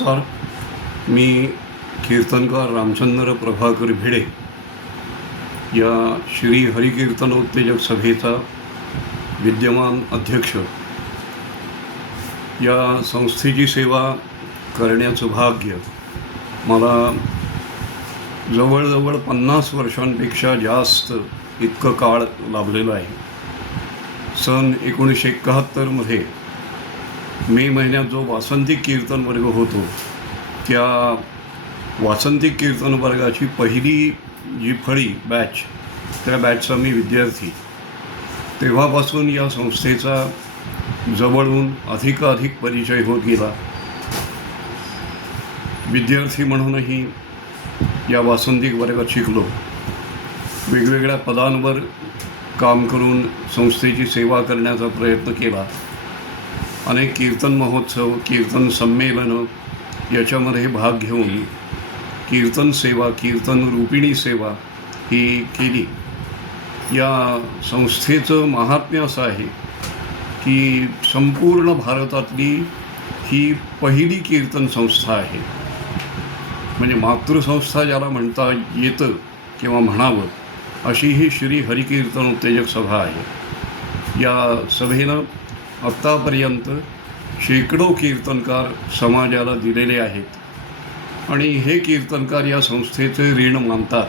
नमस्कार. मी कीर्तनकार रामचंद्र प्रभाकर भिडे या श्री हरिकीर्तन उत्तेजक सभेचा विद्यमान अध्यक्ष. या संस्थेची सेवा करण्याचं भाग्य मला जवळजवळ पन्नास वर्षांपेक्षा जास्त इतकं काळ लाभलेलं आहे. सन एकोणीसशे एकाहत्तरमध्ये मे महिन्यात जो वासंतिक कीर्तन वर्ग होतो त्या वासंतिक कीर्तन वर्गाची पहिली जी फळी बॅच त्या बॅचचा मी विद्यार्थी. तेव्हापासून या संस्थेचा जवळून अधिकाधिक परिचय होत गेला. विद्यार्थी म्हणूनही या वासंतिक वर्गात शिकलो. वेगवेगळ्या पदांवर काम करून संस्थेची सेवा करण्याचा प्रयत्न केला. अनेक कीर्तन महोत्सव कीर्तन संमेलनं याच्यामध्ये भाग घेऊन कीर्तन सेवा कीर्तन रूपिणी सेवा ही केली. या संस्थेचं महात्म्य असं आहे की संपूर्ण भारतातली ही पहिली कीर्तन संस्था आहे. म्हणजे मातृसंस्था ज्याला म्हणता येतं किंवा म्हणावं अशी ही श्री हरिकीर्तन उत्तेजक सभा आहे. या सभेनं आत्तापर्यंत शेकडो कीर्तनकार समाजाला दिलेले आहेत. आणि हे कीर्तनकार या संस्थेचे ऋण मानतात.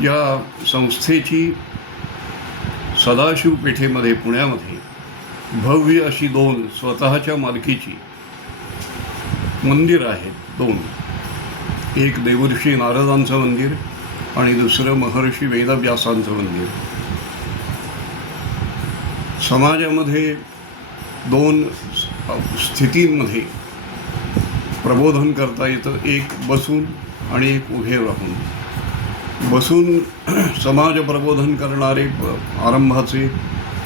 या संस्थेची सदाशिव पेठेमध्ये पुण्यामध्ये भव्य अशी दोन स्वतःच्या मालकीची मंदिर आहेत दोन. एक देवर्षी नारदांचं मंदिर आणि दुसरं महर्षी वेदव्यासांचं मंदिर. समाजामध्ये दोन स्थितींमध्ये प्रबोधन करता येतं एक बसून आणि एक उभे राहून. बसून समाज प्रबोधन करणारे आरंभाचे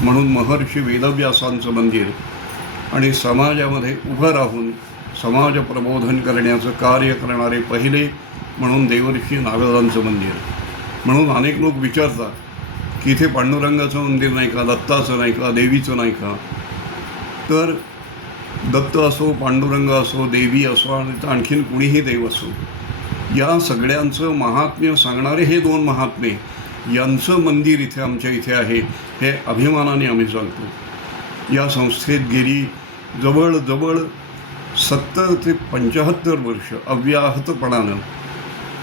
म्हणून महर्षी वेदव्यासांचं मंदिर आणि समाजामध्ये उभं राहून समाज प्रबोधन करण्याचं कार्य करणारे पहिले म्हणून देवर्षी नागदांचं मंदिर. म्हणून अनेक लोक विचारतात की इथे पांडुरंगाचं मंदिर नाही का दत्ताचं नाही का देवीचं नाही का? तर दत्त असो पांडुरंग असो देवी असो आणि आणखीन कुणीही देव असो या सगळ्यांचं महात्म्य सांगणारे हे दोन महात्मे यांचं मंदिर इथे आमच्या इथे आहे हे अभिमानाने आम्ही सांगतो या संस्थेत गेली जवळजवळ सत्तर ते पंच्याहत्तर वर्ष अव्याहतपणानं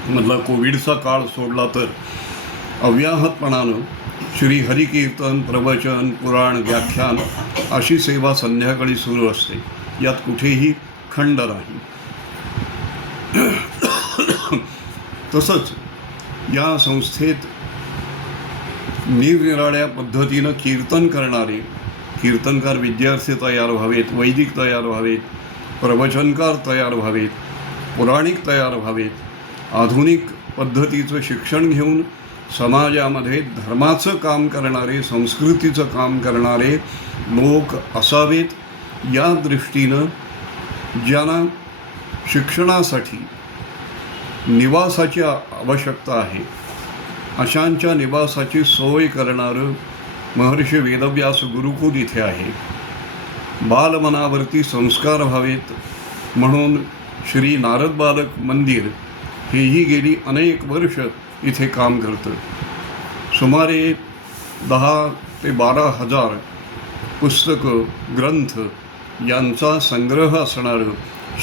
मधला कोविडचा काळ सोडला तर अव्याहतपणानं श्री हरिकीर्तन प्रवचन पुराण व्याख्यान अशी सेवा संध्याकाळी सुरू असते. यात कुठेही खंड नाही. तसंच या संस्थेत निरनिराळ्या पद्धतीनं कीर्तन करणारे कीर्तनकार विद्यार्थी तयार व्हावेत वैदिक तयार व्हावेत प्रवचनकार तयार व्हावेत पुराणिक तयार व्हावेत आधुनिक पद्धतीचं शिक्षण घेऊन समाजामध्ये धर्माचं काम करणारे संस्कृतीचं काम करणारे लोक असावेत. या दृष्टीनं ज्यांना शिक्षणासाठी निवासाची आवश्यकता आहे अशांच्या निवासाची सोय करणारं महर्षी वेदव्यास गुरुकुल इथे आहे. बालमनावरती संस्कार व्हावेत म्हणून श्री नारद बालक मंदिर हेही गेली अनेक वर्ष इथे काम करतं सुमारे दहा ते बारा हजार पुस्तकं ग्रंथ यांचा संग्रह असणारं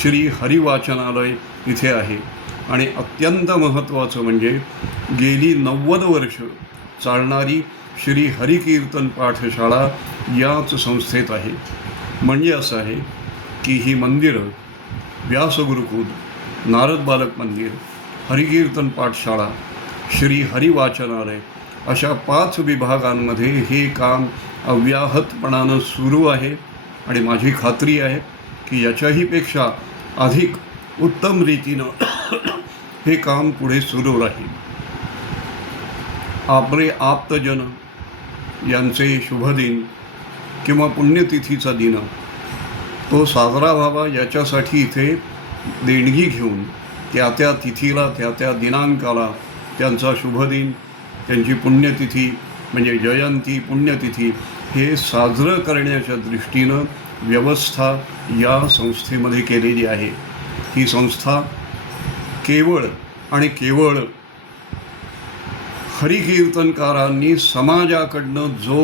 श्री हरिवाचनालय इथे आहे. आणि अत्यंत महत्त्वाचं म्हणजे गेली नव्वद वर्ष चालणारी श्री हरिकीर्तन पाठशाळा याच संस्थेत आहे. म्हणजे असं आहे की ही मंदिरं व्यासगुरुकुल नारद बालक मंदिर हरिकीर्तन पाठशाळा श्री हरिवाचनालय अशा पाच विभागांमध्ये हे काम अव्याहतपणानं सुरू आहे आणि माझी खात्री आहे की याच्याहीपेक्षा अधिक उत्तम रीतीनं हे काम पुढे सुरू राहील. आपले आप्तजन यांचे शुभदिन किंवा पुण्यतिथीचा दिन तो साजरा व्हावा याच्यासाठी इथे देणगी घेऊन त्या त्या तिथीला त्या त्या दिनांकाला त्यांचा शुभदिन त्यांची पुण्यतिथी म्हणजे जयंती पुण्यतिथी हे साजरं करण्याच्या दृष्टीनं व्यवस्था या संस्थेमध्ये केलेली आहे. ही संस्था केवळ आणि केवळ हरिकीर्तनकारांनी समाजाकडनं जो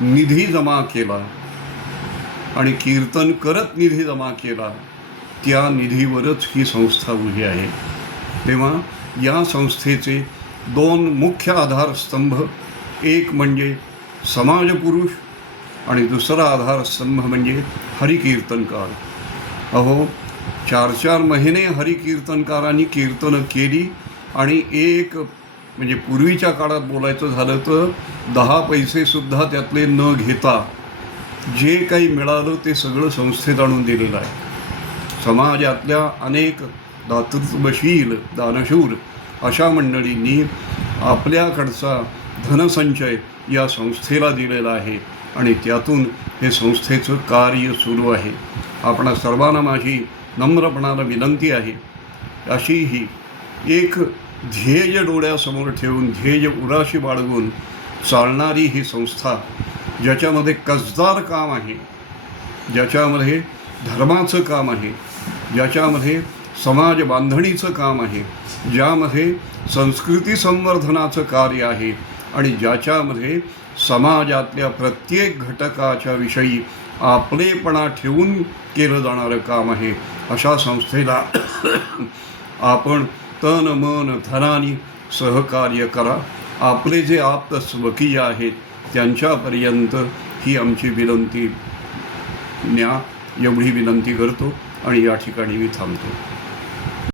निधी जमा केला आणि कीर्तन करत निधी जमा केला त्या निधीवरच ही संस्था उभी आहे. तेव्हा या संस्थेचे दोन मुख्य आधारस्तंभ एक म्हणजे समाजपुरुष आणि दुसरा आधारस्तंभ म्हणजे हरिकीर्तनकार. अहो चार चार महिने हरिकीर्तनकारांनी कीर्तनं केली आणि एक म्हणजे पूर्वीच्या काळात बोलायचं झालं तर दहा पैसेसुद्धा त्यातले न घेता जे काही मिळालं ते सगळं संस्थेत आणून दिलेलं आहे. समाजातल्या अनेक दातृत्वशील दानशूर अशा मंडळींनी आपल्याकडचा धनसंचय या संस्थेला दिलेला आहे आणि त्यातून हे संस्थेचं कार्य सुरू आहे. आपणा सर्वांना माझी नम्रपणानं विनंती आहे. अशी ही एक ध्येय डोळ्यासमोर ठेवून ध्येय उराशी बाळगून चालणारी ही संस्था ज्याच्यामध्ये कसदार काम आहे ज्याच्यामध्ये धर्माचं काम आहे ज्याच्यामध्ये समाज बांधणीचं काम आहे ज्यामध्ये संस्कृती संवर्धनाचं कार्य आहे आणि ज्याच्यामध्ये समाजातल्या प्रत्येक घटकाच्या विषयी आपलेपणा ठेवून केलं जाणारं काम आहे. अशा संस्थेला आपण तन मन धनाने सहकार्य करा. आपले जे आप्त स्वकीय आहेत त्यांच्यापर्यंत ही आमची विनंती न्या एवढी विनंती करतो. आणि या ठिकाणी मी थांबतो.